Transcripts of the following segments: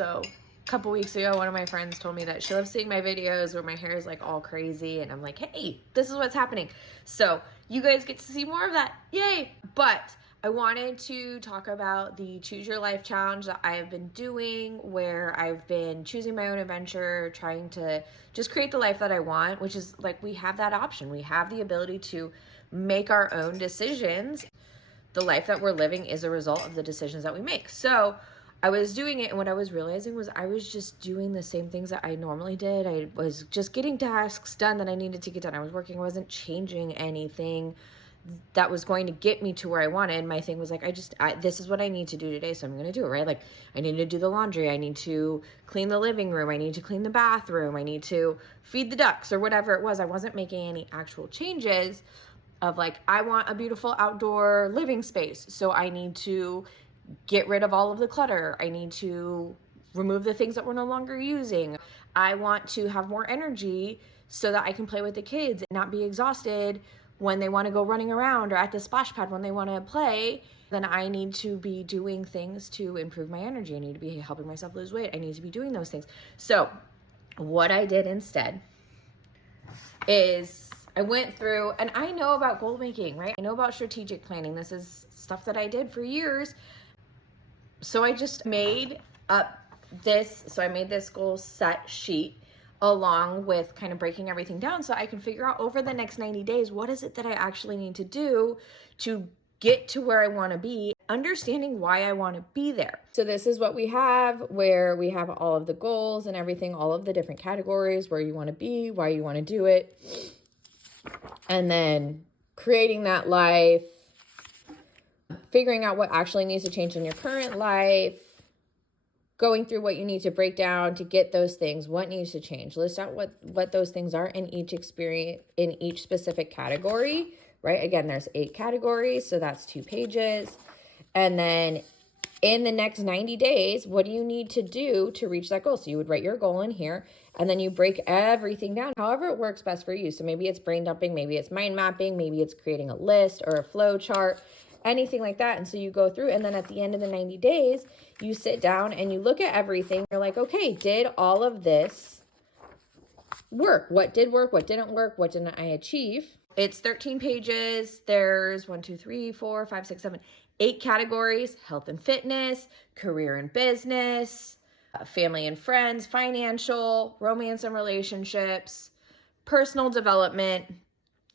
So a couple weeks ago, one of my friends told me that she loves seeing my videos where my hair is like all crazy, and I'm like, hey, this is what's happening. So you guys get to see more of that, yay. But I wanted to talk about the Choose Your Life challenge that I have been doing, where I've been choosing my own adventure, trying to just create the life that I want, which is like, we have that option. We have the ability to make our own decisions. The life that we're living is a result of the decisions that we make. So I was doing it, and what I was realizing was I was just doing the same things that I normally did. I was just getting tasks done that I needed to get done. I was working, I wasn't changing anything that was going to get me to where I wanted. My thing was like, this is what I need to do today, so I'm going to do it, right? Like, I need to do the laundry, I need to clean the living room, I need to clean the bathroom, I need to feed the ducks, or whatever it was. I wasn't making any actual changes of like, I want a beautiful outdoor living space, so I need to get rid of all of the clutter. I need to remove the things that we're no longer using. I want to have more energy so that I can play with the kids and not be exhausted when they want to go running around, or at the splash pad when they want to play. Then I need to be doing things to improve my energy. I need to be helping myself lose weight. I need to be doing those things. So what I did instead is I went through, and I know about goal making, right? I know about strategic planning. This is stuff that I did for years. So I just made up this, so I made this goal set sheet along with kind of breaking everything down so I can figure out over the next 90 days, what is it that I actually need to do to get to where I want to be, understanding why I want to be there. So this is what we have, where we have all of the goals and everything, all of the different categories, where you want to be, why you want to do it, and then creating that life, figuring out what actually needs to change in your current life, going through what you need to break down to get those things, what needs to change, list out what those things are in each experience, in each specific category, right? Again, there's 8 categories, so that's 2 pages. And then in the next 90 days, what do you need to do to reach that goal? So you would write your goal in here, and then you break everything down, however it works best for you. So maybe it's brain dumping, maybe it's mind mapping, maybe it's creating a list or a flow chart, anything like that. And so you go through, and then at the end of the 90 days, you sit down and you look at everything. You're like, okay, did all of this work? What did work? What didn't work? What didn't I achieve? It's 13 pages. There's 1, 2, 3, 4, 5, 6, 7, 8 categories: health and fitness, career and business, family and friends, financial, romance and relationships, personal development,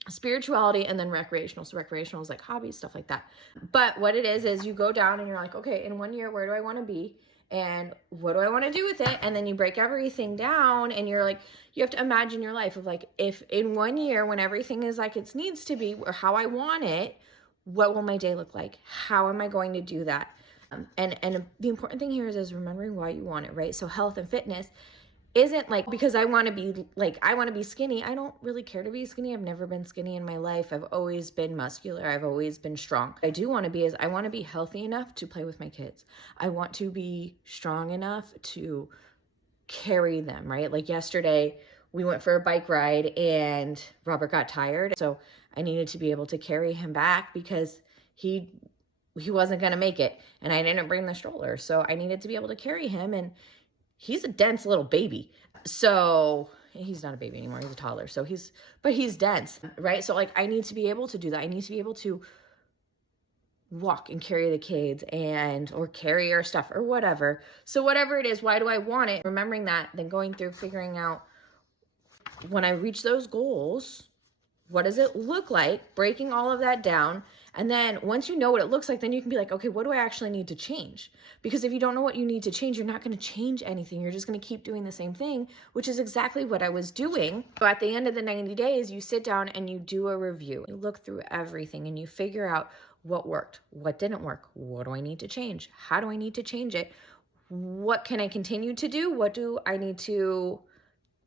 spirituality, and then recreational. So recreational is like hobbies, stuff like that. But what it is you go down and you're like, okay, in 1 year, where do I want to be? And what do I want to do with it? And then you break everything down, and you're like, you have to imagine your life of like, if in 1 year, when everything is like it needs to be, or how I want it, what will my day look like? How am I going to do that? And the important thing here is remembering why you want it, right? So health and fitness isn't like, because I want to be skinny. I don't really care to be skinny. I've never been skinny in my life. I've always been muscular. I've always been strong. I do want to be I want to be healthy enough to play with my kids. I want to be strong enough to carry them, right? Like yesterday, we went for a bike ride and Robert got tired. So I needed to be able to carry him back because he wasn't going to make it. And I didn't bring the stroller. So I needed to be able to carry him, and he's a dense little baby. So he's not a baby anymore. He's a toddler. But he's dense, right? So like, I need to be able to do that. I need to be able to walk and carry the kids or carry our stuff or whatever. So whatever it is, why do I want it? Remembering that, then going through figuring out, when I reach those goals, what does it look like? Breaking all of that down. And then once you know what it looks like, then you can be like, okay, what do I actually need to change? Because if you don't know what you need to change, you're not going to change anything. You're just going to keep doing the same thing, which is exactly what I was doing. So at the end of the 90 days, you sit down and you do a review. You look through everything and you figure out what worked, what didn't work, what do I need to change? How do I need to change it? What can I continue to do? What do I need to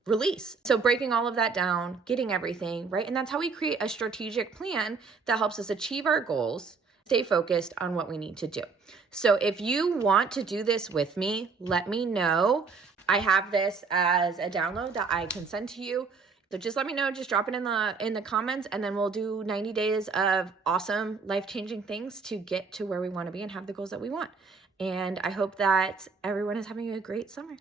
release? So breaking all of that down, getting everything, right? And that's how we create a strategic plan that helps us achieve our goals, stay focused on what we need to do. So if you want to do this with me, let me know. I have this as a download that I can send to you. So just let me know, just drop it in the comments, and then we'll do 90 days of awesome life-changing things to get to where we want to be and have the goals that we want. And I hope that everyone is having a great summer.